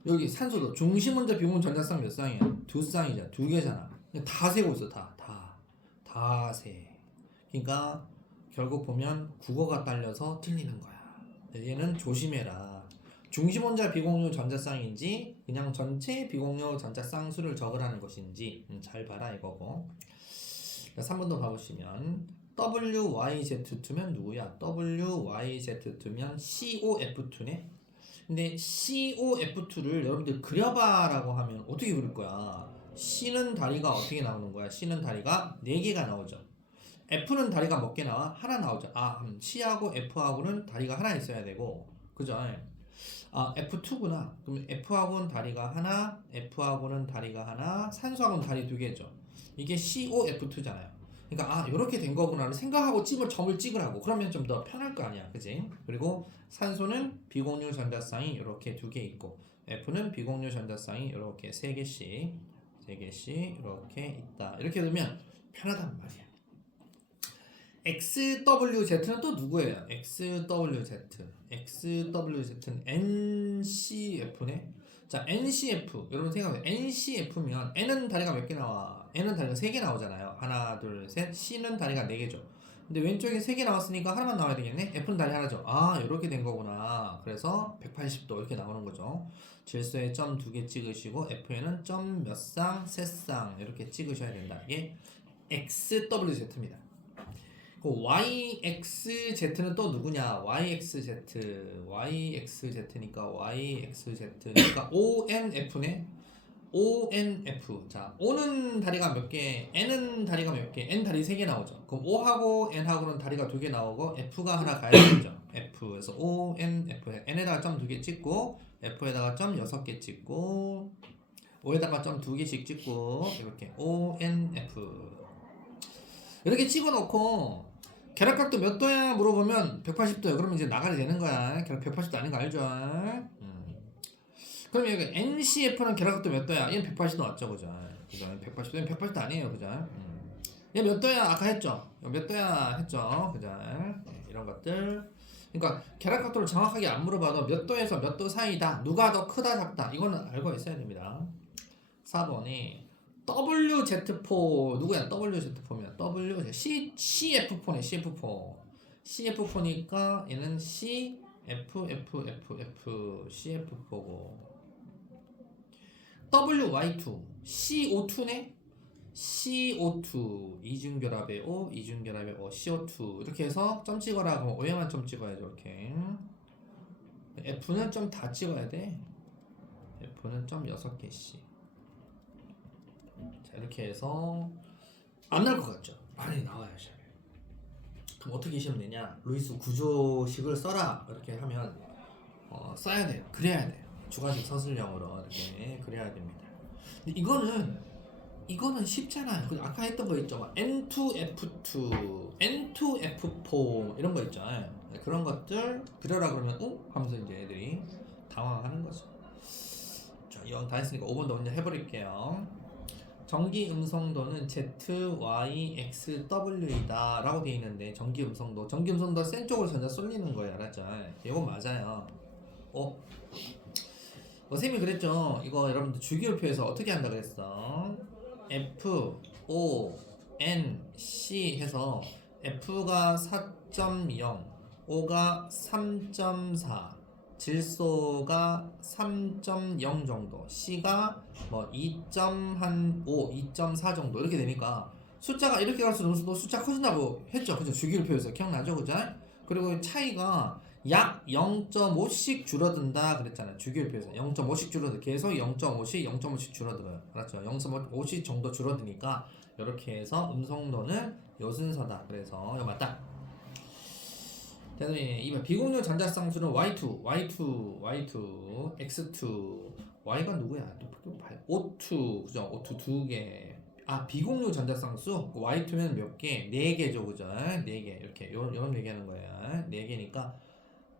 여기 산소도 중심 원자 비공유 전자쌍 몇 쌍이야? 2쌍이잖아. 2개잖아. 다 세고 있어. 다 세. 그러니까 결국 보면 국어가 딸려서 틀리는 거야. 얘는 조심해라. 중심 원자 비공유 전자쌍인지 그냥 전체 비공유 전자쌍수를 적으라는 것인지 잘 봐라 이거고. 3번도 봐보시면 WYZ2면 누구야? WYZ2면 COF2네. 근데 COF2를 여러분들 그려봐라고 하면 어떻게 그릴 거야? C는 다리가 어떻게 나오는 거야? C는 다리가 4개가 나오죠. F는 다리가 몇 개 나와? 하나 나오죠. C하고 F하고는 다리가 하나 있어야 되고, 그죠? F2구나. 그럼 F하고는 다리가 하나, F하고는 다리가 하나, 산소하고는 다리 2개죠. 이게 COF2잖아요. 그러니까 이렇게 된 거구나를 생각하고 점을 찍으라고. 그러면 좀 더 편할 거 아니야, 그지? 그리고 산소는 비공유 전자쌍이 이렇게 2개 있고, F는 비공유 전자쌍이 이렇게 3개씩 이렇게 있다. 이렇게 되면 편하단 말이야. XWZ는 또 누구예요? XWZ는 NCF네. 자, NCF 여러분 생각해요. NCF면 N은 다리가 몇 개 나와? N은 다리가 3개 나오잖아요. 하나, 둘, 셋. C는 다리가 4개죠. 근데 왼쪽에 3개 나왔으니까 하나만 나와야 되겠네. F는 다리 하나죠. 이렇게 된 거구나. 그래서 180도 이렇게 나오는 거죠. 질소에 점 2개 찍으시고 F에는 점 몇 쌍, 세 쌍 이렇게 찍으셔야 된다. 이게 XWZ입니다. YXZ는 또 누구냐? YXZ니까 ONF네. ONF. 자, O는 다리가 몇 개, N은 다리가 몇 개, N 다리 3개 나오죠. 그럼 O하고 N하고는 다리가 2개 나오고 F가 하나 가야 되죠. F. 그래서 ONF. N에다가 점 2개 찍고 F에다가 점 6개 찍고 O에다가 점 2개씩 찍고 이렇게 ONF. 이렇게 찍어놓고 계략각도 몇 도야 물어보면 180도야. 그러면 이제 나가야 되는 거야. 계략 180도 아닌 거 알죠? 그럼 여기 NCF는 계략각도 몇 도야? 얘는 180도 맞죠, 그죠? 180도, 얘는 180도 아니에요, 그죠? 얘 몇 도야? 아까 했죠? 몇 도야? 했죠, 그죠? 이런 것들. 그러니까 계략각도를 정확하게 안 물어봐도 몇 도에서 몇 도 사이다. 누가 더 크다, 작다. 이거는 알고 있어야 됩니다. 4번이 WZ4 누구야? WZ4면 CF4네. CF4니까 얘는 CF4고 WY2 CO2네. CO2 이중결합의 O CO2 이렇게 해서 점 찍어라. 그럼 O에만 점 찍어야죠. 이렇게 F는 점 다 찍어야 돼. F는 점 6개씩. 자, 이렇게 해서 안 나올 것 같죠? 많이 나와요. 그럼 어떻게 시험 내냐? 루이스 구조식을 써라. 이렇게 하면 써야 돼요. 그래야 돼요. 주관식 서술형으로 이렇게 그래야 됩니다. 근데 이거는 쉽잖아요. 아까 했던 거 있죠? N2F2, N2F4 이런 거 있죠? 그런 것들 그려라 그러면 하면서 이제 애들이 당황하는 거죠. 자, 이왕 다 했으니까 5번도 먼저 해버릴게요. 전기 음성도는 ZYXW이다 라고 되어 있는데 전기 음성도 센 쪽으로 전자 쏠리는 거예요. 알았죠? 이건 맞아요. 쌤이 그랬죠. 이거 여러분들 주기율표에서 어떻게 한다 그랬어? F, O, N, C 해서 F가 4.0, O가 3.4, 질소가 3.0 정도, C가 뭐 2.5, 2.4 정도 이렇게 되니까 숫자가 이렇게 갈수록 숫자 커진다고 했죠. 그죠? 주기율표에서 기억나죠? 그죠? 그리고 차이가 약 0.5씩 줄어든다 그랬잖아요. 주기율표에서 0.5씩 줄어들 계속 0.5씩 줄어들어요. 알았죠? 0.5씩 정도 줄어드니까 이렇게 해서 음성도는 요 순서다. 그래서 이거 맞다. 대단히 이번 비공유 전자쌍수는 Y2, X2, Y가 누구야? O2, 그죠? O2 2개. 비공유 전자쌍수 Y2면 몇 개? 4개죠, 그죠? 4개 이렇게 요런 얘기하는 거야. 4개니까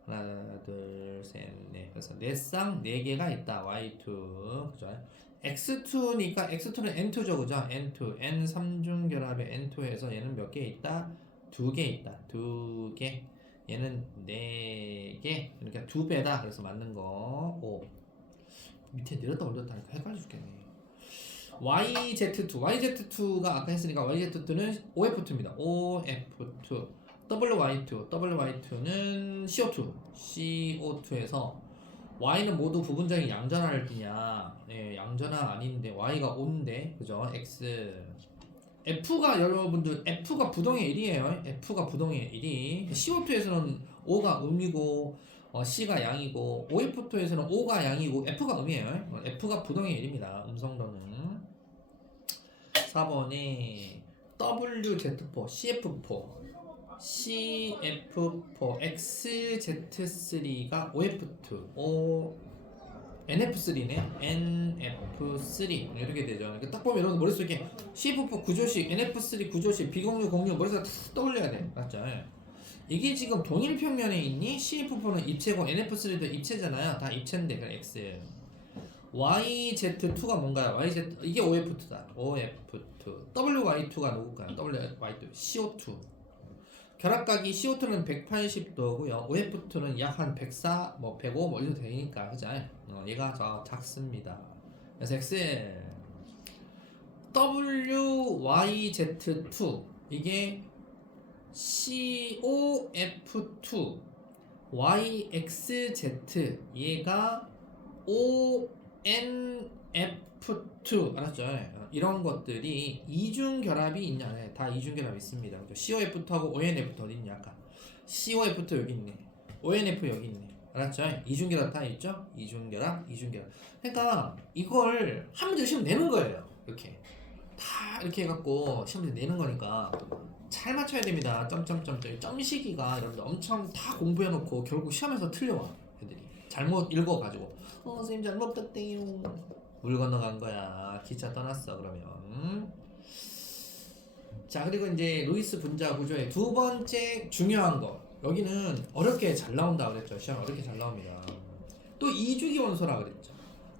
하나, 둘, 셋, 넷. 그래서 4쌍 4개가 있다. Y2, 그죠? X2니까 X2는 N2죠, 그죠? N2, N 3중 결합의 N2에서 얘는 몇 개 있다? 2개 있다. 2개. 얘는 4개. 그러니까 2배다. 그래서 맞는 거 5. 밑에 내렸다 올렸다 하니까 헷갈려 죽겠네. YZ2가 아까 했으니까 YZ2는 OF2입니다. OF2. WY2는 CO2에서 Y는 모두 부분적인 양전화를 띠냐? 네, 양전화 아닌데 Y가 O인데, 그죠? X F가 여러분들 F가 부동의 1이에요. F가 부동의 1이 CO2에서는 O가 음이고 C가 양이고 OF2에서는 O가 양이고 F가 음이에요. F가 부동의 1입니다. 음성도는 4번에 WZ4, CF4 CF4 XZ3가 OF2 NF3네. NF3 이렇게 되죠. 그러니까 딱 보면 여러분 머릿속에 CF4 구조식, NF3 구조식, 비공유 공유 머릿속에 다 떠올려야 돼. 맞죠? 이게 지금 동일 평면에 있니? CF4는 입체고 NF3도 입체잖아요. 다 입체인데 그래 X. YZ2가 뭔가요? YZ 이게 OF2다. OF2. WY2가 누굴까요? WY2 CO2. 결합각이 CO2는 180도고요. OF2는 약 한 104, 105 뭐 이렇게 되니까 그죠? 얘가 더 작습니다. 그래서 X WYZ2 이게 COF2 YXZ 얘가 ONF2 알았죠? 이런 것들이 이중 결합이 있냐? 네, 다 이중 결합이 있습니다. 그죠? COF2하고 ONF2 어디 있냐? 아까 COF2 여기 있네. ONF 여기 있네. 알았죠? 이중 결합 다 있죠? 이중 결합. 그러니까 이걸 한 문제 시험 내는 거예요. 이렇게 다 이렇게 해갖고 시험 문제 내는 거니까 잘 맞춰야 됩니다. 점시기가 여러분들 엄청 다 공부해놓고 결국 시험에서 틀려와 애들이 잘못 읽어가지고 선생님 잘못 봤대요. 물 건너간 거야. 기차 떠났어 그러면. 자 그리고 이제 루이스 분자 구조의 두 번째 중요한 거 여기는 어렵게 잘 나온다 그랬죠. 시험 어렵게 잘 나옵니다. 또 이주기 원소라 그랬죠.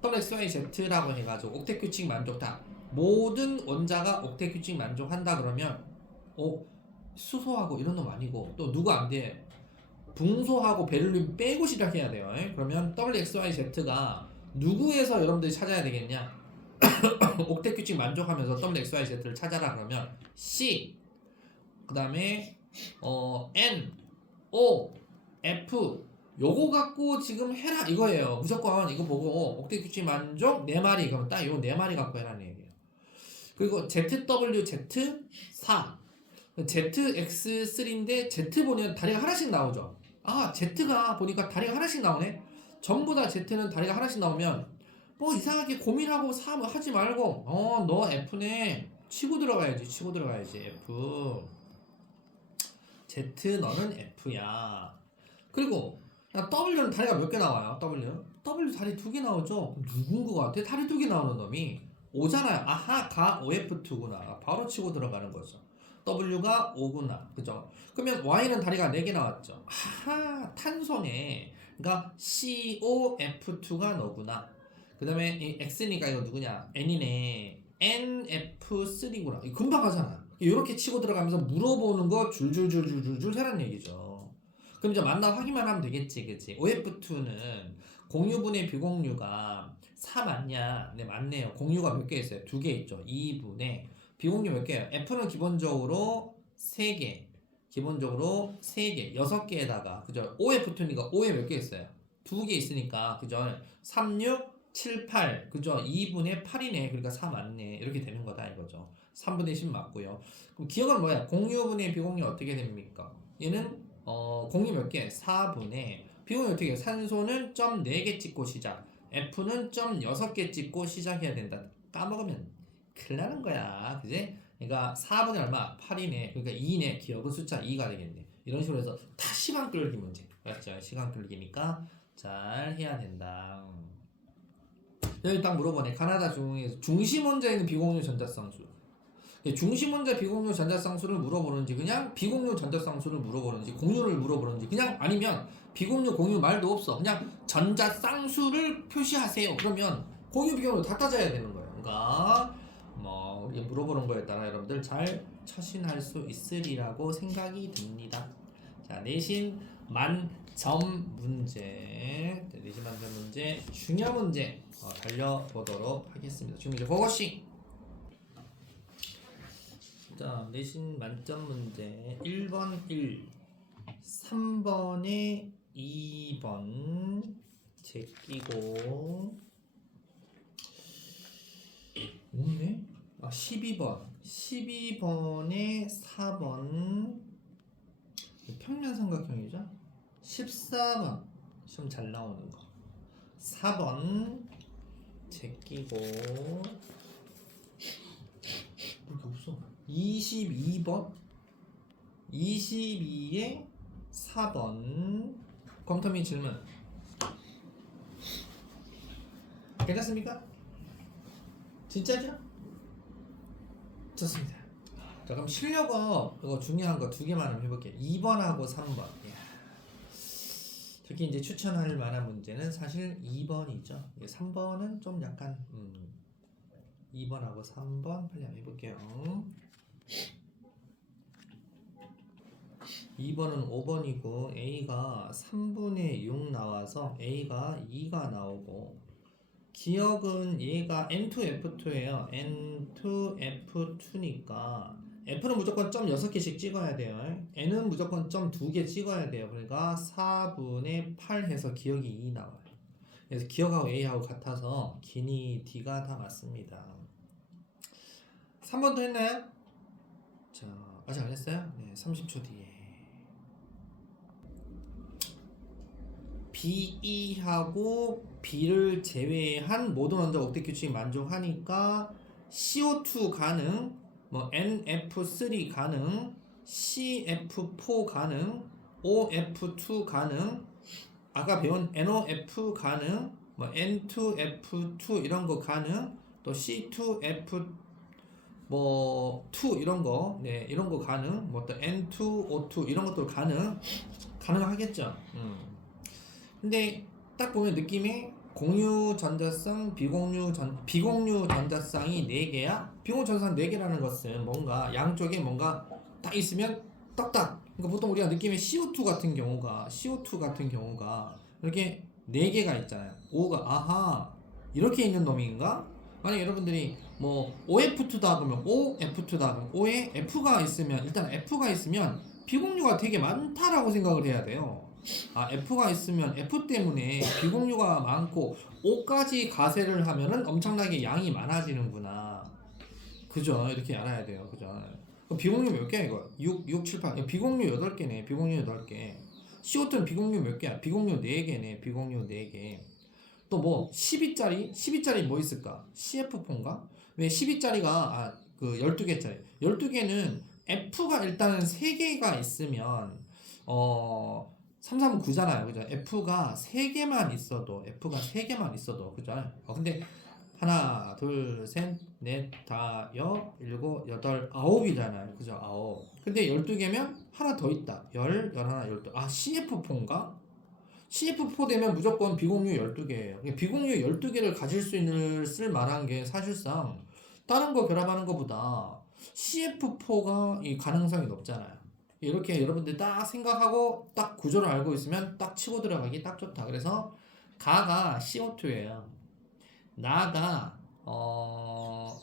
WXYZ라고 해가지고 옥텟 규칙 만족다. 모든 원자가 옥텟 규칙 만족한다 그러면 수소하고 이런 놈 아니고 또 누구 안 돼? 붕소하고 베를린 빼고 시작해야 돼요. 그러면 WXYZ가 누구에서 여러분들이 찾아야 되겠냐? 옥텟 규칙 만족하면서 WXYZ를 찾아라 그러면 C 그 다음에 N, O, F 요거 갖고 지금 해라 이거예요. 무조건 이거 보고 옥텟 규칙 만족 4마리 그러면 딱 요 4마리 갖고 해라는 얘기예요. 그리고 ZWZ4 ZX3인데 Z 보면 다리가 하나씩 나오죠. 아 Z가 보니까 다리가 하나씩 나오네. 전부 다 Z는 다리가 하나씩 나오면 뭐 이상하게 고민하고 하지 말고 너 F네 치고 들어가야지 F Z 너는 F야. 그리고 W는 다리가 몇 개 나와요? W 다리 2개 나오죠. 누군 거 같아? 다리 2개 나오는 놈이 O잖아요. 아하 가 OF2구나. 바로 치고 들어가는 거죠. W가 5구나. 그죠? 그러면 Y는 다리가 4개 나왔죠. 아하 탄소네. 그러니까 COF2가 너구나. 그 다음에 X니까 이거 누구냐? N이네. NF3구나. 이거 금방 하잖아. 이렇게 치고 들어가면서 물어보는 거 줄줄줄줄줄 세라는 얘기죠. 그럼 이제 만나 확인만 하면 되겠지. 그치? OF2는 공유분의 비공유가 4 맞냐? 네 맞네요. 공유가 몇 개 있어요? 2개 있죠. 2분의 비공유 몇 개예요? F는 기본적으로 3개. 6개에다가 그죠? OF2니까 O에 몇 개 있어요? 2개 있으니까 그죠? 3, 6, 7, 8 그죠? 2분의 8이네. 그러니까 4 맞네. 이렇게 되는 거다 이거죠. 3분의 10 맞고요. 그럼 기억은 뭐야? 공유분의 비공유 어떻게 됩니까? 얘는 공유 몇 개? 4분의 비공유 어떻게 해요? 산소는 점 4개 찍고 시작. F는 점 6개 찍고 시작해야 된다. 까먹으면 큰일 나는 거야. 그지? 그러니까 4분의 얼마? 8이네. 그러니까 2네. 기억은 숫자 2가 되겠네. 이런 식으로 해서 다 시간 끌기 문제. 맞죠? 시간 끌기니까 잘 해야 된다. 여기 딱 물어보네. 가나다 중에서 중심 원자에 있는 비공유 전자쌍수. 중심 원자 비공유 전자쌍수를 물어보는지 그냥 비공유 전자쌍수를 물어보는지 공유를 물어보는지 그냥 아니면 비공유 공유 말도 없어. 그냥 전자쌍수를 표시하세요. 그러면 공유 비공유 다 따져야 되는 거예요. 그러니까 뭐 물어보는 거에 따라 여러분들 잘 처신할 수 있으리라고 생각이 듭니다. 자, 내신 만점 문제, 내신 만점 문제, 중요 문제 달려보도록 하겠습니다. 지금 이제 그것이 자, 내신 만점 문제 1번 1, 3번에 2번 제끼고 없네? 12번 12번에 4번 평면삼각형이죠. 14번 시험 잘 나오는 거. 4번 제끼고 이렇게 없어. 22번 22에 4번 검토 및 질문 괜찮습니까? 진짜죠? 좋습니다. 자, 그럼 실력어 이거 중요한 거 두 개만 해볼게요. 2번하고 3번. 이야. 특히 이제 추천할 만한 문제는 사실 2번이죠. 3번은 좀 약간 2번하고 3번 빨리 한번 해볼게요. 2번은 5번이고 A가 3분의 6 나와서 A가 2가 나오고 기억은 얘가 N2F2예요. N2F2니까 F는 무조건 점 6개씩 찍어야 돼요. N은 무조건 점 2개 찍어야 돼요. 그러니까 4분의 8 해서 기억이 2 나와요. 그래서 기억하고 A하고 같아서 기니 D가 다 맞습니다. 3번도 했나요? 자, 아직 안 했어요? 네, 30초 뒤에. BE하고 B를 제외한 모든 원자 억대 규칙이 만족하니까 CO2 가능, 뭐 NF3 가능, CF4 가능, OF2 가능, 아까 배운 NOF 가능, 뭐 N2F2 이런 거 가능, 또 C2F 뭐 2 이런 거, 네 이런 거 가능, 뭐 또 N2O2 이런 것도 가능하겠죠. 근데 딱 보면 느낌이 공유 전자쌍, 비공유 전자쌍이 4개야. 비공유 전자쌍 4개라는 것은 뭔가 양쪽에 뭔가 딱 있으면 딱딱. 그러니까 보통 우리가 느낌에 CO2 같은 경우가 이렇게 4개가 있잖아요. O가 아하 이렇게 있는 놈인가? 만약 여러분들이 뭐 OF2다 그러면 OF2다 그러면 O에 F가 있으면 일단 F가 있으면 비공유가 되게 많다라고 생각을 해야 돼요. 아 F가 있으면 F 때문에 비공유가 많고 O까지 가세를 하면은 엄청나게 양이 많아지는구나. 그죠? 이렇게 알아야 돼요. 그죠? 그럼 비공유 몇 개야 이거? 6, 7, 8 비공유 8개네. 비공유 8개. CO2는 비공유 몇 개야? 비공유 4개네. 비공유 4개. 또 뭐 12짜리 뭐 있을까? CF4인가? 왜 12짜리가 그 12개짜리 12개는 F가 일단은 3개가 있으면 339잖아요. 그죠? F가 3개만 있어도 그죠? 근데 하나, 둘, 셋, 넷, 다, 여, 일곱, 여덟, 아홉이잖아요. 그죠? 아홉. 근데 12개면 하나 더 있다. 열, 열하나, 12. 아, CF4인가? CF4 되면 무조건 비공유 12개예요. 비공유 12개를 가질 수 있는 쓸 만한 게 사실상 다른 거 결합하는 것보다 CF4가 이 가능성이 높잖아요. 이렇게 여러분들 딱 생각하고 딱 구조를 알고 있으면 딱 치고 들어가기 딱 좋다. 그래서 가가 CO2예요. 나가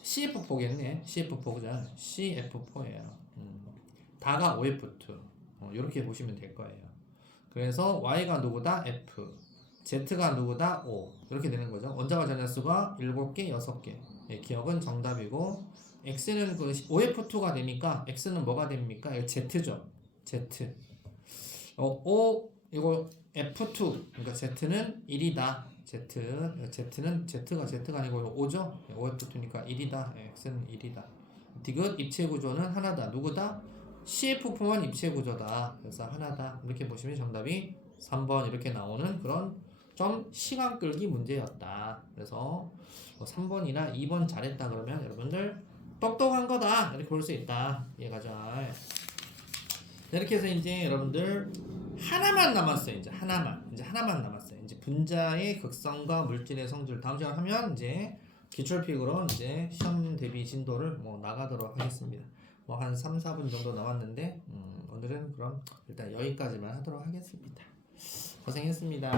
CF4겠네. CF4 그죠? CF4예요. 다가 OF2. 이렇게 보시면 될 거예요. 그래서 Y가 누구다? F. Z가 누구다? O. 이렇게 되는 거죠. 원자와 전자수가 7개, 6개. 예, 기억은 정답이고 X는 그 OF2가 되니까 X는 뭐가 됩니까? 이거 Z죠. Z. O 이거 F2. 그러니까 Z는 1이다. Z는 Z가 아니고 5죠. OF2니까 1이다. X는 1이다. 디귿 입체 구조는 하나다. 누구다? CF4만 입체 구조다. 그래서 하나다. 이렇게 보시면 정답이 3번 이렇게 나오는 그런 좀 시간 끌기 문제였다. 그래서 3번이나 2번 잘했다 그러면 여러분들 똑똑한 거다. 이렇게 볼 수 있다. 이해가죠? 이렇게 해서 이제 여러분들 하나만 남았어요. 이제 하나만 남았어요. 이제 분자의 극성과 물질의 성질 다음 시간 하면 이제 기출픽으로 이제 시험 대비 진도를 뭐 나가도록 하겠습니다. 뭐 한 3, 4분 정도 남았는데 오늘은 그럼 일단 여기까지만 하도록 하겠습니다. 고생했습니다.